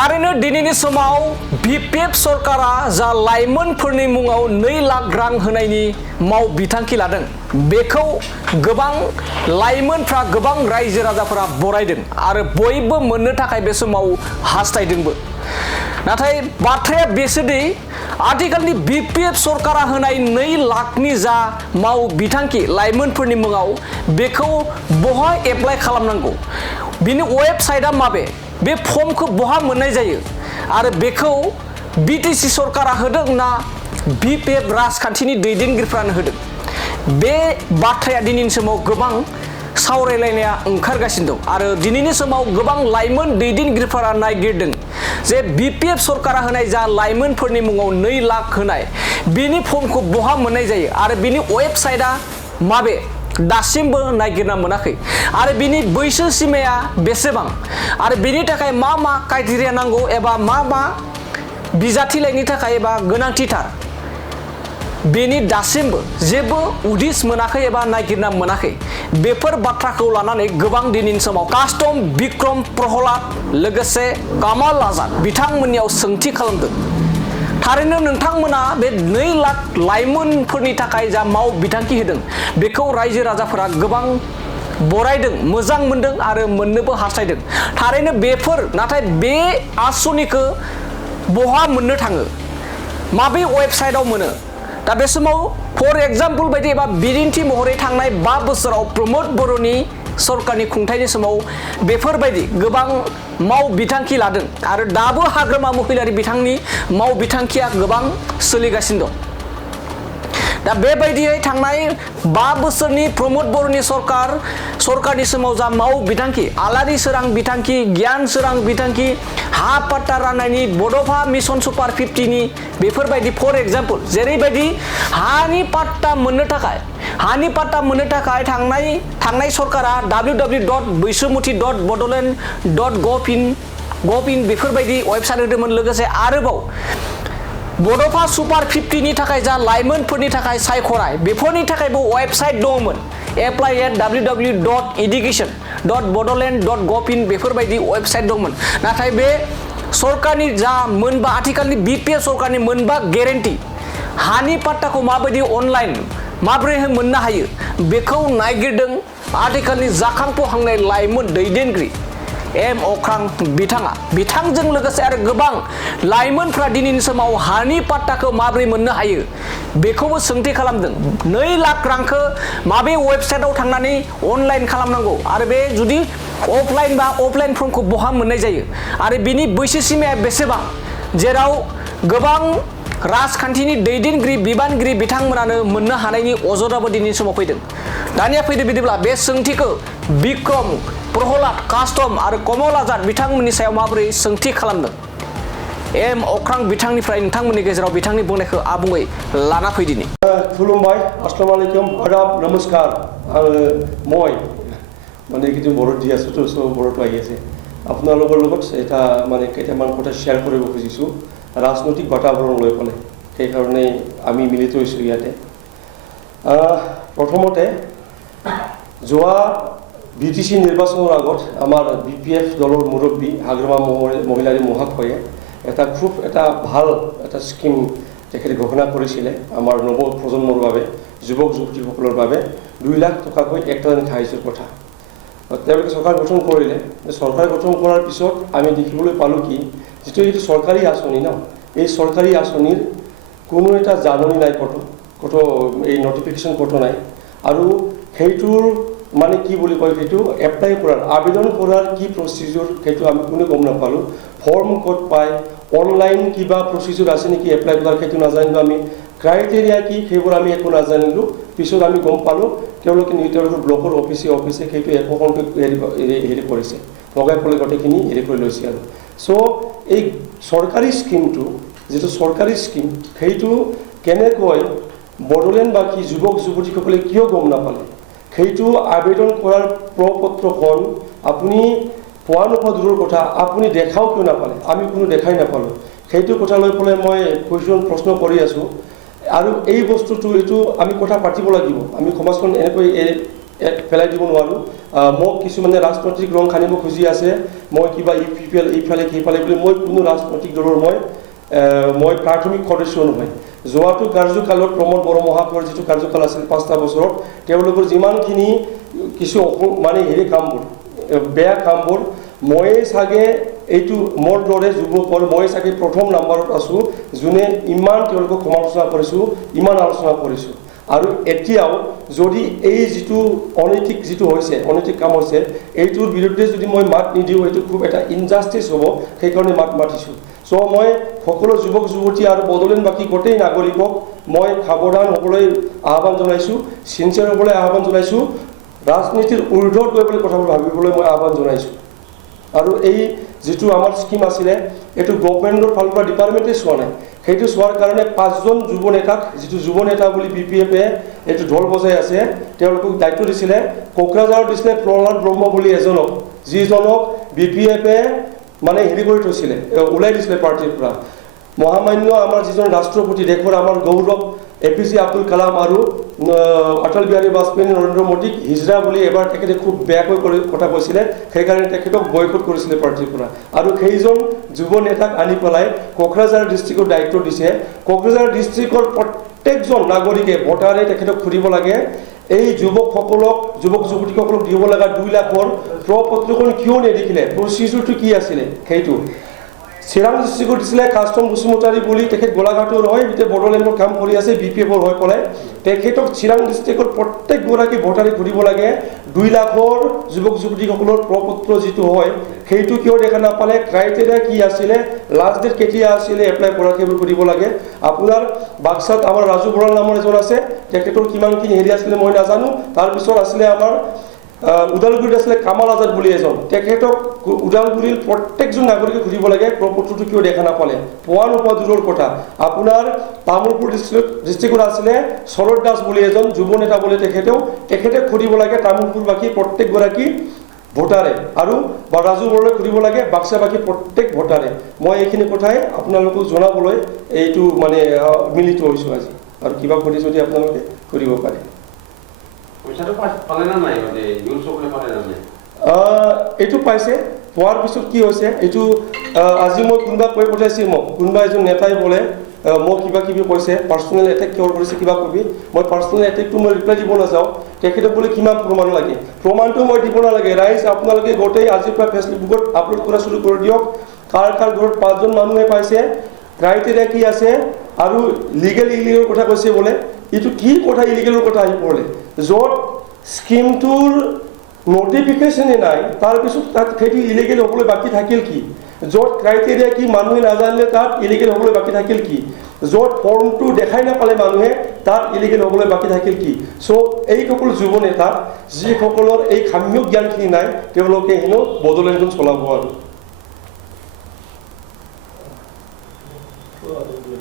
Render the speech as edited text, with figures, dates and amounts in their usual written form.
थारैनो दिनैनि समाव बिपिएफ सरकारा जा लाइमोनफोरनि मुङाव 2 लाख रां होनायनि माव बिथांखि लादों बेखौ गोबां लाइमोनफ्रा गोबां रायजो राजाफोरा बरायदों आरो बयबो मोननो थाखाय बे समाव हास्थायदोंबो। नाथाय बाथ्राया बेसोदि आथिखालनि बिपिएफ सरकारा होनाय 2 लाखनि जा माव बिथांखि लाइमोनफोरनि मुङाव बेखौ बहा एप्लाइ खालामनांगौ, बिनि वेबसाइटआ माबे, बे फर्मखौ बहा मोननाय जायो आरो बेखौ बिटिसि सरकारा होदों ना बिपिएफ राजखान्थिनि दैदेनगिरिफ्रानो होदों, बे बाथ्राया दिनैनि समाव गोबां सावरायलायनाया ओंखारगासिनो दं आरो दिनैनि समाव गोबां लाइमोन दैदेनगिरिफोरा नागिरदों जे बिपिएफ सरकारा होनाय जा लाइमोनफोरनि मुङाव 2 लाख होनाय बिनि फर्मखौ बहा मोननाय जायो आरो बिनि वेबसाइटआ माबे दासिमबो नागिरना मोनाखै आरो बिनि बैसो सीमाया बेसेबां आरो बिनि थाखाय मा मा क्राइटेरिया नांगौ एबा मा मा बिजाथिलायनि थाखाय एबा गोनांथिथार बेनि दासिमबो जेबो उदिस मोनाखै एबा नागिरना मोनाखै। बेफोर बाथ्राखौ लानानै गोबां दिनैनि समाव कास्टम बिक्रम प्रहलाद लोगोसे कामाल आजाद बिथांमोननियाव सोंथि खालामदों। थारैनो नोंथांमोना बे 2 लाख लाइमोनफोरनि थाखाय जा माव बिथांखि होदों बेखौ रायजो राजाफोरा गोबां बरायदों, मोजां मोनदों आरो मोननोबो हास्थायदों। थारैनो बेफोर नाथाय बे आसनिखौ बहा मोननो थाङो, माबे वेबसाइटआव मोनो? दा बे समाव फर एग्जाम्पल बायदि एबा बिदिन्थि महरै थांनाय 5 बोसोराव प्रमोद बर'नि सरकारनि खुंथायनि समाव बेफोरबायदि गोबां माव बिथांखि लादों आरो दाबो हाग्रामा महिलारि बिथांनि माव बिथांखिया गोबां सोलिगासिनो दं। दा बेबायदियै थांनाय 5 बोसोरनि प्रमोद बर'नि सरकारनि समाव जा माव बिथांखि, आलारि सोरां बिथांखि, गियान सोरां बिथांखि, हा पाट्टा राननायनि बड'फा मिशन सुपार 50नि बेफोरबायदि फर एग्जाम्पल जेरैबायदि हानि पाट्टा मोननो थाखाय थांनाय सरकारा www.baisumuthi.bodoland.gov.in बेफोरबायदि वेबसाइट होदोंमोन। लोगोसे आरोबाव बड'फा सुपार 50नि थाखाय जा लाइमोनफोरनि थाखाय सायख'नाय बेफोरनि थाखायबो वेबसाइट दङमोन, apply@www.education.bodoland.gov.in बेफोरबायदि वेबसाइट दंमोन। नाथाय बे सरकारनि जा मोनबा आथिखालनि बिपिएफ सरकारनि मोनबा गेरेन्टि हानि पाट्टाखौ माबायदि अनलाइन माबोरै मोननो हायो बेखौ नागिरदों आथिखालनि जाखांफुहांनाय लाइमोन दैदेनगिरि एम अख्रां बिथांजों लोगोसे आरो गोबां लाइमोनफ्रा दिनैनि समाव हानि पाट्टाखौ माबोरै मोननो हायो बेखौबो सोंथि खालामदों। 2 लाख रांखौ माबे वेबसाइटआव थांनानै अनलाइन खालामनांगौ आरो बे जुदि अफलाइन बा अफलाइन फर्मखौ बहा मोननाय जायो आरो बिनि बैसो सीमाया बेसेबां, जेराव गोबां राजखान्थिनि दैदेनगिरि बिबानगिरि बिथांमोनानो मोननो हानायनि अजदाबो दिनैनि समाव फैदों। दानिया फैदो बिदिब्ला बे सोंथिखौ बिक्रम प्रहलाद कास्टम आरो कमल आजाद बिथांमोननि सायाव माबोरै सोंथि खालामदों एम अख्रां बिथांनिफ्राय नोंथांमोननि गेजेराव बिथांनि बुंनायखौ आबुङै लाना फैदिनि। खुलुमबाय, अस्सलामु आलैकुम, आदाब, नमस्कार। মই মানে কিছু বড় দি আছোঁ তো বড়টো আহি আছে আপোনালোকৰ লগত এটা মানে কেইটামান কথা শ্বেয়াৰ কৰিব খুজিছোঁ ৰাজনৈতিক বাতাবৰণ লৈ পেলাই, সেইকাৰণে আমি মিলিত হৈছোঁ ইয়াতে। প্ৰথমতে যোৱা বিটিচি নিৰ্বাচনৰ আগত আমাৰ বিপিএফ দলৰ মুৰব্বী হাগ্ৰামা মহিলাৰী মহাশয়ে খুব ভাল এটা স্কিম তেখেতে ঘোষণা কৰিছিলে আমাৰ নৱ প্ৰজন্মৰ বাবে, যুৱক যুৱতীসকলৰ বাবে 2 লাখ টকাকৈ একটাজনী সাহায্যৰ কথা তেওঁলোকে চৰকাৰ গঠন কৰিলে। চৰকাৰ গঠন কৰাৰ পিছত আমি দেখিবলৈ পালোঁ কি যিটো এইটো চৰকাৰী আঁচনি ন, এই চৰকাৰী আঁচনিৰ কোনো এটা জাননী নাই, ক'তো এই নটিফিকেশ্যন ক'তো নাই আৰু সেইটোৰ মানে কি বুলি কয় সেইটো এপ্লাই কৰাৰ আবেদন কৰাৰ কি প্ৰচিডিউৰ সেইটো আমি কোনো গম নাপালোঁ। ফৰ্ম ক'ত পায়, অনলাইন কিবা প্ৰচিডিউৰ আছে নেকি এপ্লাই কৰাৰ সেইটো নাজানিলোঁ আমি, ক্ৰাইটেৰিয়া কি সেইবোৰ আমি একো নাজানিলোঁ। পিছত আমি গম পালোঁ তেওঁলোকৰ ব্লকৰ অফিচে সেইটো একোখনকৈ হেৰি কৰিছে, লগাই পেলাই গোটেইখিনি হেৰি কৰি লৈছে আৰু। চ' এই চৰকাৰী স্কিমটো যিটো চৰকাৰী স্কিম সেইটো কেনেকৈ বড়োলেণ্ডবাসী যুৱক যুৱতীসকলে কিয় গম নাপালে, সেইটো আবেদন কৰাৰ প্ৰপত্ৰখন আপুনি পোৱা নোপোৱা দূৰৰ কথা, আপুনি দেখাও কিয় নাপালে, আমি কোনো দেখাই নাপালোঁ। সেইটো কথা লৈ পেলাই মই প্ৰশ্ন কৰি আছোঁ। আৰু এই বস্তুটো এইটো আমি কথা পাতিব লাগিব, আমি সমাজখন এনেকৈ পেলাই দিব নোৱাৰোঁ মোক কিছুমানে ৰাজনৈতিক ৰং সানিব খুজি আছে মই কিবা ইউপিপিএল এইফালে সেইফালে বুলি মই কোনো ৰাজনৈতিক দলৰ মই প্ৰাথমিক সদস্য নহয় যোৱাটো কাৰ্যকালত প্ৰমোদ বড়ো মহাশয়ৰ যিটো কাৰ্যকাল আছিল 5টা বছৰত তেওঁলোকৰ যিমানখিনি কিছু মানে হেৰি কামবোৰ বেয়া কামবোৰ মই চাগে এইটো মোৰ দৰে যুৱকৰ মই চাগে প্ৰথম নাম্বাৰত আছোঁ যোনে ইমান তেওঁলোকক সমালোচনা কৰিছোঁ ইমান আলোচনা কৰিছোঁ আৰু এতিয়াও যদি এই যিটো অনৈতিক যিটো হৈছে অনৈতিক কাম হৈছে এইটোৰ বিৰুদ্ধে যদি মই মাত নিদিওঁ এইটো খুব এটা ইনজাষ্টিছ হ'ব সেইকাৰণে মাত মাতিছোঁ চ' মই সকলো যুৱক যুৱতী আৰু বড়োলেণ্ডবাসী গোটেই নাগৰিকক মই সাৱধান হ'বলৈ আহ্বান জনাইছোঁ চিনচিয়াৰ হ'বলৈ আহ্বান জনাইছোঁ ৰাজনীতিৰ ঊৰ্ধত গৈ পেলাই কথাবোৰ ভাবিবলৈ মই আহ্বান জনাইছোঁ আৰু এই যিটো আমাৰ স্কিম আছিলে এইটো গভৰ্ণমেণ্টৰ ফালৰ পৰা ডিপাৰ্টমেণ্টে চোৱা নাই সেইটো চোৱাৰ কাৰণে 5জন যুৱ নেতাক যিটো যুৱ নেতা বুলি BPF-এ এইটো ঢোল বজাই আছে তেওঁলোকক দায়িত্ব দিছিলে কোকৰাঝাৰত দিছিলে প্ৰহ্লাদ ব্ৰহ্ম বুলি এজনক যিজনক BPF-এ মানে হেৰি কৰি থৈছিলে ওলাই দিছিলে পাৰ্টিৰ পৰা মহামান্য আমাৰ যিজন ৰাষ্ট্ৰপতি দেশৰ আমাৰ গৌৰৱ APJ আব্দুল কালাম আৰু অটল বিহাৰী বাজপেয়ী নৰেন্দ্ৰ মোদীক হিজৰা বুলি এবাৰ তেখেতে খুব বেয়াকৈ কথা কৈছিলে সেইকাৰণে তেখেতক বয়কট কৰিছিলে পাৰ্টিৰ পৰা আৰু সেইজন যুৱ নেতাক আনি পেলাই কোকৰাঝাৰ ডিষ্ট্ৰিক্টৰ দায়িত্ব দিছে কোকৰাঝাৰ ডিষ্ট্ৰিক্টৰ প্ৰত্যেকজন নাগৰিকে ভোটাৰে তেখেতক সুধিব লাগে এই যুৱকসকলক যুৱক যুৱতীসকলক দিব লগা 2 লাখৰ প্ৰপত্ৰখন কিয় নেদেখিলে প্ৰচিডিউৰটো কি আছিলে সেইটো চিৰাং ডিষ্ট্ৰিক্টত দিছিলে কাষ্টম বসুমতাৰী বুলি তেখেত গোলাঘাটৰ হয় এতিয়া বড়োলেণ্ডৰ কাম কৰি আছে BPF-ৰ হৈ পেলাই তেখেতক চিৰাং ডিষ্ট্ৰিক্টৰ প্ৰত্যেকগৰাকী ভোটাৰে ঘূৰিব লাগে 2 লাখৰ যুৱক যুৱতীসকলৰ প্ৰপত্ৰ যিটো হয় সেইটো কিয় দেখা নাপালে ক্ৰাইটেৰিয়া কি আছিলে লাষ্ট ডেট কেতিয়া আছিলে এপ্লাই কৰা সেইবোৰ কৰিব লাগে আপোনাৰ বাক্সাত আমাৰ ৰাজু বৰাল নামৰ এজন আছে তেখেতৰ কিমানখিনি হেৰি আছিলে মই নাজানো তাৰপিছত আছিলে আমাৰ উদালগুৰিত আছিলে কামাল আজাদ বুলি এজন তেখেতক উদালগুৰিৰ প্ৰত্যেকজন নাগৰিকে ঘূৰিব লাগে প্ৰপত্ৰটো কিয় দেখা নাপালে পোৱা নোপোৱা দূৰৰ কথা আপোনাৰ তামুলপুৰ ডিষ্ট্ৰিক্টত আছিলে শৰৎ দাস বুলি এজন যুৱ নেতা বুলি তেখেতে ঘূৰিব লাগে তামুলপুৰবাসী প্ৰত্যেকগৰাকী ভোটাৰে আৰু ৰাজু বৰলৈ ঘূৰিব লাগে বাক্সাবাসী প্ৰত্যেক ভোটাৰে মই এইখিনি কথাই আপোনালোকক জনাবলৈ এইটো মানে মিলিত হৈছোঁ আজি আৰু কিবা কৰি যদি আপোনালোকে কৰিব পাৰে এইটো পাইছে পোৱাৰ পিছত কি হৈছে এইটো আজি মই কোনোবা কৈ পঠাইছে মোক কোনোবা এজন নেতাই বোলে মোক কিবা কিবি কৈছে পাৰ্চনেল এটেক কিয় কৰিছে কিবা কবি মই পাৰ্চনেল এটেকটো মই ৰিপ্লাই দিব নাযাওঁ তেখেতে বোলে কিমান প্ৰমাণ লাগে প্ৰমাণটো মই দিব নালাগে ৰাইজ আপোনালোকে গোটেই আজিৰ পৰা ফেচবুকত আপলোড কৰা শুৰু কৰি দিয়ক কাৰ ঘৰত 5জন মানুহে পাইছে ক্ৰাইটেৰিয়া কি আছে আৰু লিগেল ইলিগেলৰ কথা কৈছে বোলে এইটো কি কথা ইলিগেলৰ কথা আহি পৰে য'ত স্কিমটোৰ নোটিফিকেশ্যনে নাই তাৰপিছত তাত সেইটো ইলিগেল হ'বলৈ বাকী থাকিল কি য'ত ক্ৰাইটেৰিয়া কি মানুহে নাজানিলে তাত ইলিগেল হ'বলৈ বাকী থাকিল কি য'ত ফৰ্মটো দেখাই নাপালে মানুহে তাত ইলিগেল হ'বলৈ বাকী থাকিল কি চ' এইসকল যুৱ নেতা যিসকলৰ এই সাম্যক জ্ঞানখিনি নাই তেওঁলোকে হেনো বড়োলেণ্ডখন চলাব আৰু